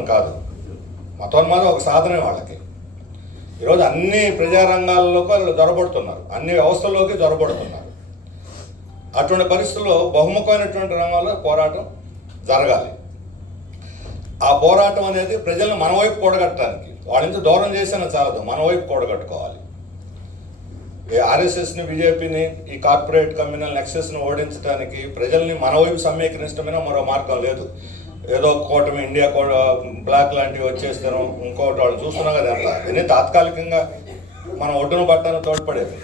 మతోన్మాదం కాదు. మతోన్మాదం ఒక సాధనే వాళ్ళకి. ఈరోజు అన్ని ప్రజారంగాల్లోకి వాళ్ళు జొరబడుతున్నారు. అన్ని వ్యవస్థల్లోకి జొరబడుతున్నారు. అటువంటి పరిస్థితుల్లో బహుముఖమైనటువంటి రంగాల్లో పోరాటం జరగాలి. ఆ పోరాటం అనేది ప్రజలను మన వైపు కూడగట్టడానికి వాళ్ళ నుంచి దూరం చేసినా చాలదు మన వైపు కూడగట్టుకోవాలి. ఈ ఆర్ఎస్ఎస్ని బీజేపీని ఈ కార్పొరేట్ కమ్యూనల్ నెక్సెస్ని ఓడించడానికి ప్రజల్ని మన వైపు సమీకరించడమైనా మరో మార్గం లేదు. ఏదో కూటమి ఇండియా బ్లాక్ లాంటివి వచ్చేస్తాను ఇంకోటి వాళ్ళు చూస్తున్నాం కదా అట్లా ఇవన్నీ తాత్కాలికంగా మనం ఒడ్డున పట్టాను తోడ్పడేది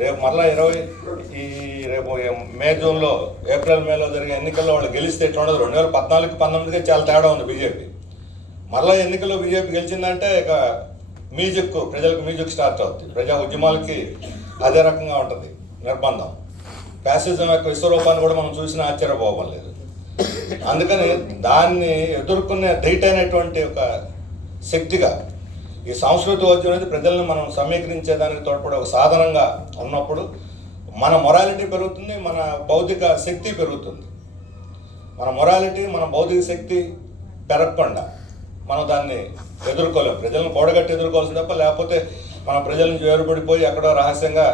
రేపు మళ్ళా ఇరవై ఈ రేపు మే జూన్లో ఏప్రిల్ మేలో జరిగే ఎన్నికల్లో వాళ్ళు గెలిస్తే ఎట్లా ఉండదు. రెండు వేల పద్నాలుగు పంతొమ్మిదికే చాలా తేడా ఉంది బీజేపీ. మళ్ళీ ఎన్నికల్లో బీజేపీ గెలిచిందంటే ఇక మ్యూజిక్ ప్రజలకు మ్యూజిక్ స్టార్ట్ అవుతుంది ప్రజా ఉద్యమాలకి అదే రకంగా ఉంటుంది నిర్బంధం. ఫ్యాసిజం యొక్క విశ్వరూపాన్ని కూడా మనం చూసిన ఆశ్చర్యపోవడం లేదు. అందుకని దాన్ని ఎదుర్కొనే ధైటైనటువంటి ఒక శక్తిగా ఈ సాంస్కృతికోద్యమం అనేది ప్రజలను మనం సమీకరించేదానికి తోడ్పడే ఒక సాధనంగా ఉన్నప్పుడు మన మొరాలిటీ పెరుగుతుంది మన బౌద్ధిక శక్తి పెరుగుతుంది. మన మొరాలిటీ మన బౌద్ధిక శక్తి పెరగకుండా మనం దాన్ని ఎదుర్కోలేం. ప్రజలను కూడగట్టి ఎదుర్కోవాల్సి తప్ప లేకపోతే మన ప్రజల నుంచి వేరుపడిపోయి ఎక్కడో రహస్యంగా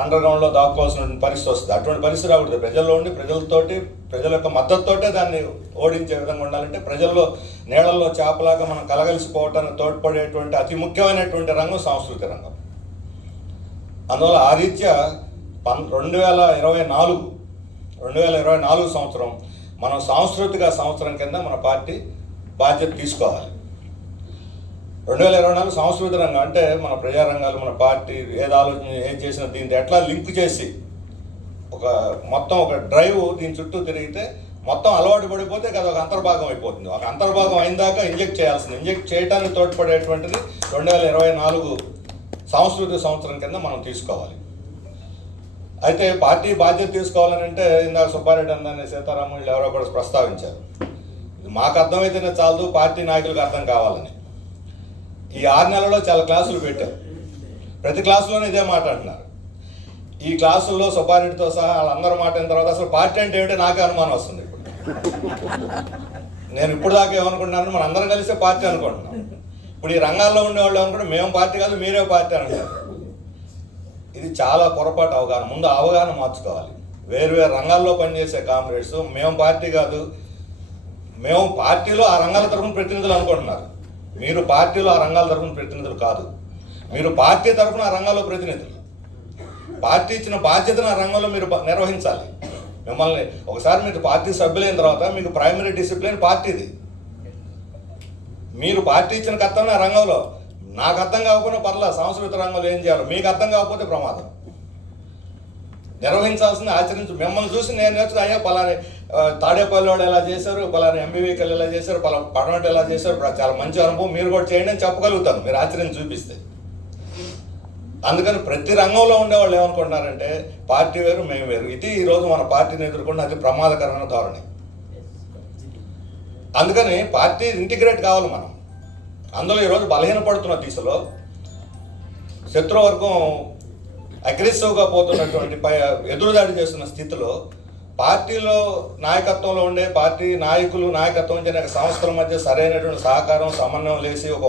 అండర్గ్రౌండ్లో దాక్కోవాల్సిన పరిస్థితి వస్తుంది. అటువంటి పరిస్థితి రాకూడదు. ప్రజల్లో ఉండి ప్రజలతోటి ప్రజల యొక్క మద్దతుతోటే దాన్ని ఓడించే విధంగా ఉండాలంటే ప్రజల్లో నీళ్ళల్లో చేపలాగా మనం కలగలిసిపోవటానికి తోడ్పడేటువంటి అతి ముఖ్యమైనటువంటి రంగం సాంస్కృతిక రంగం. అందువల్ల ఆ రీత్యా పన్ రెండు వేల ఇరవై నాలుగు రెండు వేల ఇరవై నాలుగు సంవత్సరం మనం సాంస్కృతిక సంవత్సరం కింద మన పార్టీ బాధ్యత తీసుకోవాలి. రెండు వేల ఇరవై నాలుగు సాంస్కృతిక రంగం అంటే మన ప్రజారంగాలు మన పార్టీ ఏది ఆలోచన ఏం చేసినా దీంతో ఎట్లా లింక్ చేసి ఒక మొత్తం ఒక డ్రైవ్ దీని చుట్టూ తిరిగితే మొత్తం అలవాటు పడిపోతే కదా ఒక అంతర్భాగం అయిపోతుంది. ఒక అంతర్భాగం అయిన ఇంజెక్ట్ చేయాల్సింది. ఇంజెక్ట్ చేయడానికి తోడ్పడేటువంటిది రెండు వేల ఇరవై నాలుగు సాంస్కృతిక సంవత్సరం కింద మనం తీసుకోవాలి. అయితే పార్టీ బాధ్యత తీసుకోవాలని అంటే ఇందాక సుబ్బారెడ్డి అన్న సీతారాము ఎవరో కూడా ప్రస్తావించారు. ఇది మాకు అర్థమైతేనే చాలదు పార్టీ నాయకులకు అర్థం కావాలని. ఈ ఆరు నెలల్లో చాలా క్లాసులు పెట్టారు ప్రతి క్లాసులోనే ఇదే మాట అంటున్నారు. ఈ క్లాసుల్లో సుబ్బారెడ్డితో సహా వాళ్ళందరూ మాట్లాడిన తర్వాత అసలు పార్టీ అంటే ఏమిటో నాకే అనుమానం వస్తుంది ఇప్పుడు. నేను ఇప్పుడు దాకా ఏమనుకుంటున్నాను మన అందరం కలిసే పార్టీ అనుకుంటున్నాం. ఇప్పుడు ఈ రంగాల్లో ఉండేవాళ్ళు అనుకుంటే మేము పార్టీ కాదు మీరే పార్టీ అంటారు. ఇది చాలా పొరపాటు అవగాహన. ముందు అవగాహన మార్చుకోవాలి. వేరు వేరు రంగాల్లో పనిచేసే కామ్రేడ్స్ మేము పార్టీ కాదు మేము పార్టీలో ఆ రంగాల తరఫున ప్రతినిధులు అనుకుంటున్నారు. మీరు పార్టీలో ఆ రంగాల తరఫున ప్రతినిధులు కాదు. మీరు పార్టీ తరఫున ఆ రంగాల్లో ప్రతినిధులు. పార్టీ ఇచ్చిన బాధ్యతను ఆ రంగంలో మీరు నిర్వహించాలి. మిమ్మల్ని ఒకసారి మీరు పార్టీ సభ్యులైన తర్వాత మీకు ప్రైమరీ డిసిప్లిన్ పార్టీది. మీరు పార్టీ ఇచ్చిన కర్తవ్యం ఆ రంగంలో. నాకు అర్థం కాకపోయినా పర్లేదు సాంస్కృతిక రంగంలో ఏం చేయాలి. మీకు అర్థం కాకపోతే ప్రమాదం. నిర్వహించాల్సింది ఆచరించు. మిమ్మల్ని చూసి నేను నేర్చుకు అయ్యా పలాని తాడేపల్లి వాడు ఎలా చేశారు పలాని ఎంబీవీకల్ ఎలా చేశారు పలాని పడమటి ఎలా చేశారు చాలా మంచి అనుభవం. మీరు కూడా చేయండి అని చెప్పగలుగుతాను. మీరు ఆచరించి చూపిస్తే. అందుకని ప్రతి రంగంలో ఉండేవాళ్ళు ఏమనుకుంటున్నారంటే పార్టీ వేరు మేము వేరు. ఇది ఈరోజు మన పార్టీని ఎదుర్కొన్న అతి ప్రమాదకరమైన ధోరణి. అందుకని పార్టీ ఇంటిగ్రేట్ కావాలి మనం. అందులో ఈరోజు బలహీనపడుతున్న దిశలో శత్రువర్గం అగ్రెసివ్గా పోతున్నటువంటి పై ఎదురుదాడి చేస్తున్న స్థితిలో పార్టీలో నాయకత్వంలో ఉండే పార్టీ నాయకులు నాయకత్వం చెందిన సంస్థల మధ్య సరైనటువంటి సహకారం సమన్వయం లేసి ఒక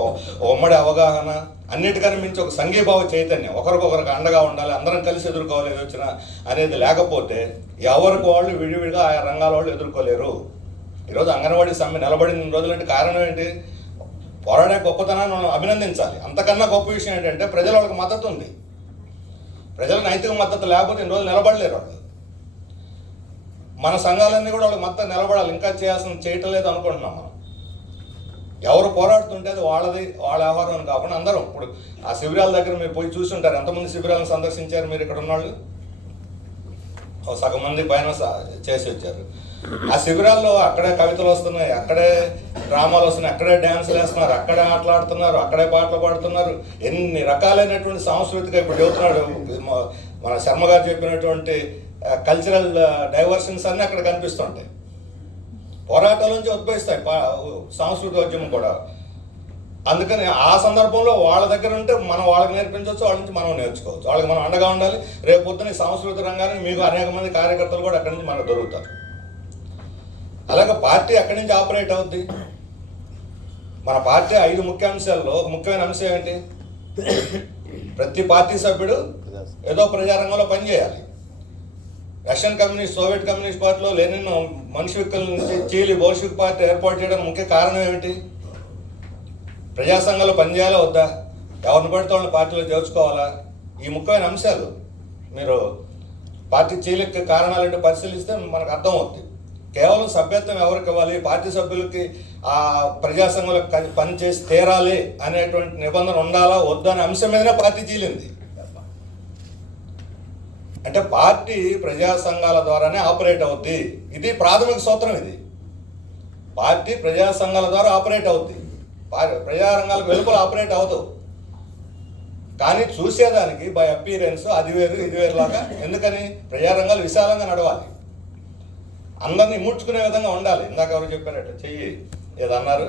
ఉమ్మడి అవగాహన అన్నిటికన్నా మించి ఒక సంఘీభావ చైతన్యం ఒకరికొకరికి అండగా ఉండాలి అందరం కలిసి ఎదుర్కోవాలి వచ్చిన అనేది లేకపోతే ఎవరికి వాళ్ళు విడివిడిగా ఆయా రంగాల వాళ్ళు ఎదుర్కోలేరు. ఈరోజు అంగన్వాడీ సమ్మె నిలబడిన రోజులంటే కారణం ఏంటి? పోరాడే గొప్పతనాన్ని మనం అభినందించాలి. అంతకన్నా గొప్ప విషయం ఏంటంటే ప్రజల వాళ్ళకి మద్దతు ఉంది. ప్రజల నైతిక మద్దతు లేకపోతే ఇన్ని రోజులు నిలబడలేరు వాళ్ళు. మన సంఘాలన్నీ కూడా వాళ్ళకి మద్దతు నిలబడాలి. ఇంకా చేయాల్సిన చేయటం లేదు అనుకుంటున్నాం మనం. ఎవరు పోరాడుతుంటే అది వాళ్ళది వాళ్ళ వ్యవహారం అని కాకుండా అందరం. ఇప్పుడు ఆ శిబిరాల దగ్గర మీరు పోయి చూసుంటారు. ఎంతమంది శిబిరాలను సందర్శించారు మీరు ఇక్కడ ఉన్నవాళ్ళు? సగం మంది పైన స- చేసి వచ్చారు. ఆ శిబిరాల్లో అక్కడే కవితలు వస్తున్నాయి అక్కడే డ్రామాలు వస్తున్నాయి అక్కడే డ్యాన్సులు వేస్తున్నారు అక్కడే ఆటలాడుతున్నారు అక్కడే పాటలు పాడుతున్నారు. ఎన్ని రకాలైనటువంటి సాంస్కృతిక ఇప్పుడు చెబుతున్నాడు మన శర్మ గారు చెప్పినటువంటి కల్చరల్ డైవర్షన్స్ అన్నీ అక్కడ కనిపిస్తుంటాయి. పోరాటాల నుంచి ఉద్భవిస్తాయి సాంస్కృతిక ఉద్యమం కూడా. అందుకని ఆ సందర్భంలో వాళ్ళ దగ్గర ఉంటే మనం వాళ్ళకి నేర్పించవచ్చు వాళ్ళ నుంచి మనం నేర్చుకోవచ్చు. వాళ్ళకి మనం అండగా ఉండాలి. రేపు పొద్దున ఈ సాంస్కృతిక రంగానికి మీకు అనేక మంది కార్యకర్తలు కూడా అక్కడి నుంచి మనకు దొరుకుతారు. అలాగే పార్టీ అక్కడి నుంచి ఆపరేట్ అవుద్ది? మన పార్టీ ఐదు ముఖ్య అంశాల్లో ఒక ముఖ్యమైన అంశం ఏంటి? ప్రతి పార్టీ సభ్యుడు ఏదో ప్రజారంగంలో పనిచేయాలి. రష్యన్ కమ్యూనిస్ట్ సోవియట్ కమ్యూనిస్ట్ పార్టీలో లెనిన్ మనుషుల నుంచి చీలి బోల్షిక్ పార్టీ ఏర్పాటు చేయడం ముఖ్య కారణం ఏమిటి? ప్రజా సంఘాలు పనిచేయాలా వద్దా? ఎవరిని పడితే వాళ్ళని పార్టీలో చేర్చుకోవాలా ఈ ముఖ్యమైన అంశాలు మీరు పార్టీ చీలిక కారణాలంటే పరిశీలిస్తే మనకు అర్థం అవుతుంది కేవలం సభ్యత్వం ఎవరికి ఇవ్వాలి? పార్టీ సభ్యులకి ఆ ప్రజాసంఘంలో పనిచేసి తీరాలి అనేటువంటి నిబంధన ఉండాలా? వద్దు అనే అంశం మీదనే పార్టీ చీలింది. అంటే పార్టీ ప్రజా సంఘాల ద్వారానే ఆపరేట్ అవుద్ది. ఇది ప్రాథమిక సూత్రం ఇది. పార్టీ ప్రజా సంఘాల ద్వారా ఆపరేట్ అవుద్ది. పా- ప్రజా రంగాలకు వెలుపల ఆపరేట్ అవ్వదు కానీ చూసేదానికి బై అపీరెన్స్ అది వేరు ఇది వేరు లాగా ఎందుకని? ప్రజారంగాలు విశాలంగా నడవాలి. అందరినీ ముడుచుకునే విధంగా ఉండాలి. ఇందాక ఎవరు చెప్పారట చెయ్యి. ఏదన్నారు?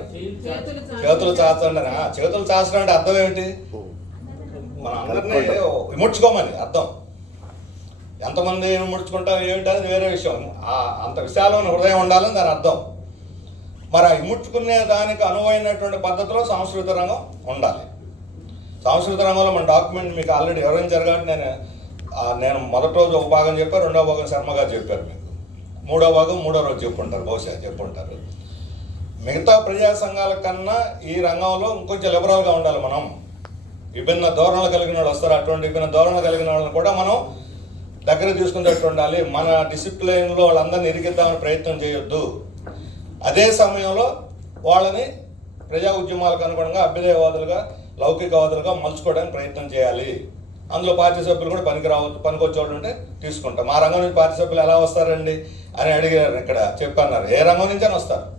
చేతులు చాచండి ఆ, చేతులు చాచడం అంటే అర్థం ఏమిటి? మన అందరినీ విముడ్చుకోమని అర్థం. ఎంతమంది ముడుచుకుంటాం ఏమిటి అనేది వేరే విషయం. ఆ, అంత విశాలమైన హృదయం ఉండాలని దాని అర్థం. మరి అవి ముట్టుకునే దానికి అనువైనటువంటి పద్ధతిలో సాంస్కృతిక రంగం ఉండాలి. సాంస్కృతిక రంగంలో మన డాక్యుమెంట్ మీకు ఆల్రెడీ వివరించారు కాబట్టి నేను నేను మొదటి రోజు ఒక భాగం చెప్పారు రెండో భాగం శర్మ గారు చెప్పారు. మీకు మూడో భాగం మూడో రోజు చెప్పుంటారు బహుశా చెప్పుంటారు. మిగతా ప్రజా సంఘాల కన్నా ఈ రంగంలో ఇంకొంచెం లిబరల్గా ఉండాలి మనం. విభిన్న ధోరణులు కలిగిన వాళ్ళు వస్తారు అటువంటి విభిన్న ధోరణులు కలిగిన వాళ్ళని కూడా మనం దగ్గర తీసుకునేటట్టు ఉండాలి. మన డిసిప్లిన్లో వాళ్ళందరినీ ఇరికిద్దామని ప్రయత్నం చేయొద్దు. అదే సమయంలో వాళ్ళని ప్రజా ఉద్యమాలకు అనుగుణంగా అభ్యుదయవాదులుగా లౌకికవాదులుగా మలుచుకోవడానికి ప్రయత్నం చేయాలి. అందులో పార్టీ సభ్యులు కూడా పనికి రావద్దు పనికి వచ్చేవాళ్ళు ఉంటే తీసుకుంటాం. మా రంగం నుంచి పార్టీ సభ్యులు ఎలా వస్తారండి? అని అడిగారు ఇక్కడ చెప్పన్నారు. ఏ రంగం నుంచి అని వస్తారు.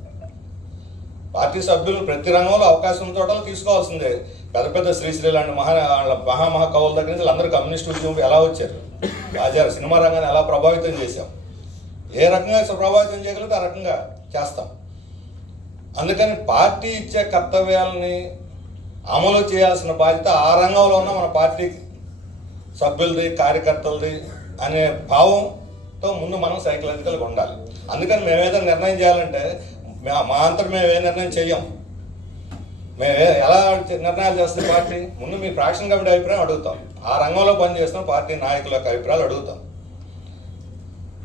పార్టీ సభ్యులు ప్రతి రంగంలో అవకాశం చోటలు తీసుకోవాల్సిందే. పెద్ద పెద్ద శ్రీశ్రీ లాంటి మహా మహా మహామహా కవుల దగ్గర నుంచి అందరూ కమ్యూనిస్ట్ ఉద్యమం ఎలా వచ్చారు? రాజారు సినిమా రంగాన్ని ఎలా ప్రభావితం చేశాం? ఏ రకంగా ప్రభావితం చేయగలిగితే ఆ రకంగా చేస్తాం. అందుకని పార్టీ ఇచ్చే కర్తవ్యాలని అమలు చేయాల్సిన బాధ్యత ఆ రంగంలో ఉన్న మన పార్టీ సభ్యులది కార్యకర్తలది అనే భావం తో ముందు మనం సైకలాజికల్గా ఉండాలి. అందుకని మేము ఏదైనా నిర్ణయం చేయాలంటే మా- మా అంతటి మేము ఏ నిర్ణయం చెయ్యం? మేము ఎలా నిర్ణయాలు చేస్తుంది పార్టీ? ముందు మీ ఫ్రాక్షన్ కమిటీ అభిప్రాయం అడుగుతాం. ఆ రంగంలో పనిచేస్తున్న పార్టీ నాయకుల యొక్క అభిప్రాయాలు అడుగుతాం.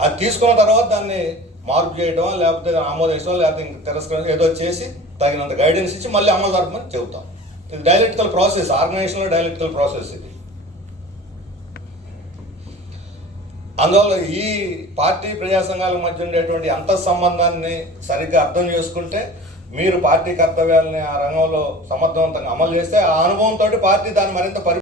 అది తీసుకున్న తర్వాత దాన్ని మార్పు చేయడం లేకపోతే ఆమోదించడం లేకపోతే తిరస్కరించడం ఏదో చేసి తగినంత గైడెన్స్ ఇచ్చి మళ్ళీ అమలు జరపమని చెబుతాం. ఇది డైలెక్టికల్ ప్రాసెస్ ఆర్గనైజేషన్లో డైలెక్టికల్ ప్రాసెస్ ఇది. అందువల్ల ఈ పార్టీ ప్రజా సంఘాల మధ్య ఉండేటువంటి అంత సంబంధాన్ని సరిగ్గా అర్థం చేసుకుంటే మీరు పార్టీ కర్తవ్యాలని ఆ రంగంలో సమర్థవంతంగా అమలు చేస్తే ఆ అనుభవంతో పార్టీ దాన్ని మరింత పరి